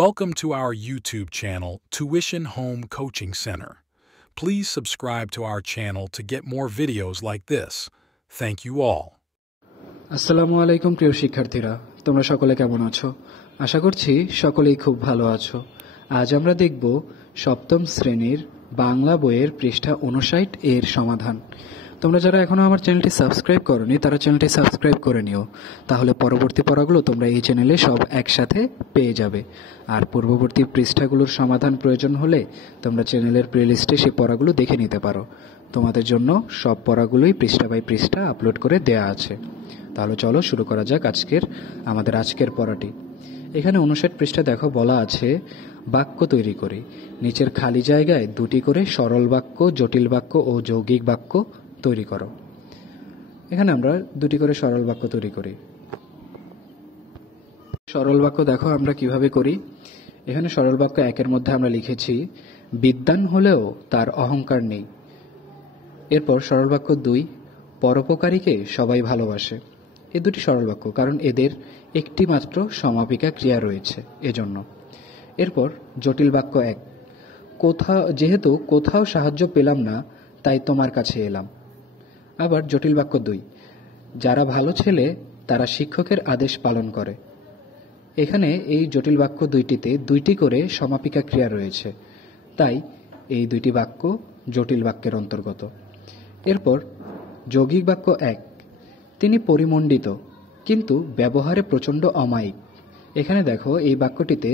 Welcome to our YouTube channel, Tuition Home Coaching Center. Please subscribe to our channel to get more videos like this. Thank you all. আসসালামু আলাইকুম প্রিয় শিক্ষার্থীরা, তোমরা সকলে কেমন আছো? আশা করছি সকলেই খুব ভালো আছো। আজ আমরা দেখব সপ্তম শ্রেণীর বাংলা বইয়ের পৃষ্ঠা 59 এর সমাধান। তোমরা যারা এখনো আমার চ্যানেলটি সাবস্ক্রাইব করোনি তারা চ্যানেলটি সাবস্ক্রাইব করে নিও, তাহলে পরবর্তী পড়াগুলো তোমরা এই চ্যানেলে সব একসাথে পেয়ে যাবে। আর পূর্ববর্তী পৃষ্ঠাগুলোর সমাধান প্রয়োজন হলে তোমরা চ্যানেলের প্লেলিস্টে সেই পড়াগুলো দেখে নিতে পারো। তোমাদের জন্য সব পড়াগুলোই পৃষ্ঠা বাই পৃষ্ঠা আপলোড করে দেয়া আছে। তাহলে চলো শুরু করা যাক আমাদের আজকের পড়াটি। এখানে 59 পৃষ্ঠা দেখো, বলা আছে বাক্য তৈরি করি। নিচের খালি জায়গায় দুটি করে সরল বাক্য, জটিল বাক্য ও যৌগিক বাক্য তৈরি করো। এখানে আমরা দুটি করে সরল বাক্য তৈরি করি। সরল বাক্য দেখো আমরা কিভাবে করি। এখানে সরল বাক্য 1 মধ্যে আমরা লিখেছি বিদ্বান হলেও তার অহংকার নেই। এরপর সরল বাক্য 2, পরোপকারীকে সবাই ভালোবাসে। এ দুটি সরল বাক্য, কারণ এদের একটি মাত্র সমাপিকা ক্রিয়া রয়েছে এজন্য। এরপর জটিল বাক্য 1, যেহেতু কোথাও সাহায্য পেলাম না তাই তোমার কাছে এলাম। আবার জটিল বাক্য 2, যারা ভালো ছেলে তারা শিক্ষকের আদেশ পালন করে। এখানে এই জটিল বাক্য দুইটিতে 2টি করে সমাপিকা ক্রিয়া রয়েছে, তাই এই 2টি বাক্য জটিল বাক্যের অন্তর্গত। এরপর যৌগিক বাক্য 1, তিনি পরিমণ্ডিত কিন্তু ব্যবহারে প্রচণ্ড অমায়িক। এখানে দেখো এই বাক্যটিতে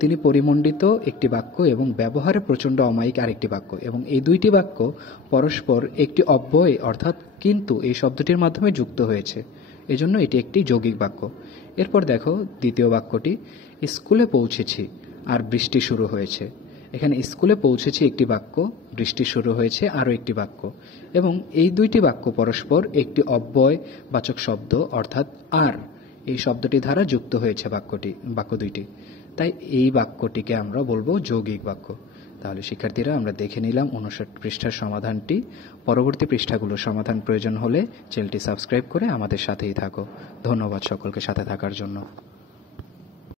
তিনি পরিমণ্ডিত একটি বাক্য এবং ব্যবহারে প্রচণ্ড অমায়িক আরেকটি বাক্য, এবং এই 2টি বাক্য পরস্পর একটি অব্যয় অর্থাৎ কিন্তু এই শব্দটির মাধ্যমে যুক্ত হয়েছে, এজন্য এটি একটি যৌগিক বাক্য। এরপর দেখো দ্বিতীয় বাক্যটি, স্কুলে পৌঁছেছি আর বৃষ্টি শুরু হয়েছে। এখানে স্কুলে পৌঁছেছি একটি বাক্য, বৃষ্টি শুরু হয়েছে আরও একটি বাক্য, এবং এই 2টি বাক্য পরস্পর একটি অব্যয়বাচক শব্দ অর্থাৎ আর এই শব্দটি দ্বারা যুক্ত হয়েছে বাক্য দুইটি, তাই এই বাক্যটিকে আমরা বলবো যৌগিক বাক্য। তাহলে শিক্ষার্থীরা আমরা দেখে নিলাম 59 পৃষ্ঠার সমাধানটি। পরবর্তী পৃষ্ঠাগুলোর সমাধান প্রয়োজন হলে চ্যানেলটি সাবস্ক্রাইব করে আমাদের সাথেই থাকো। ধন্যবাদ সকলকে সাথে থাকার জন্য।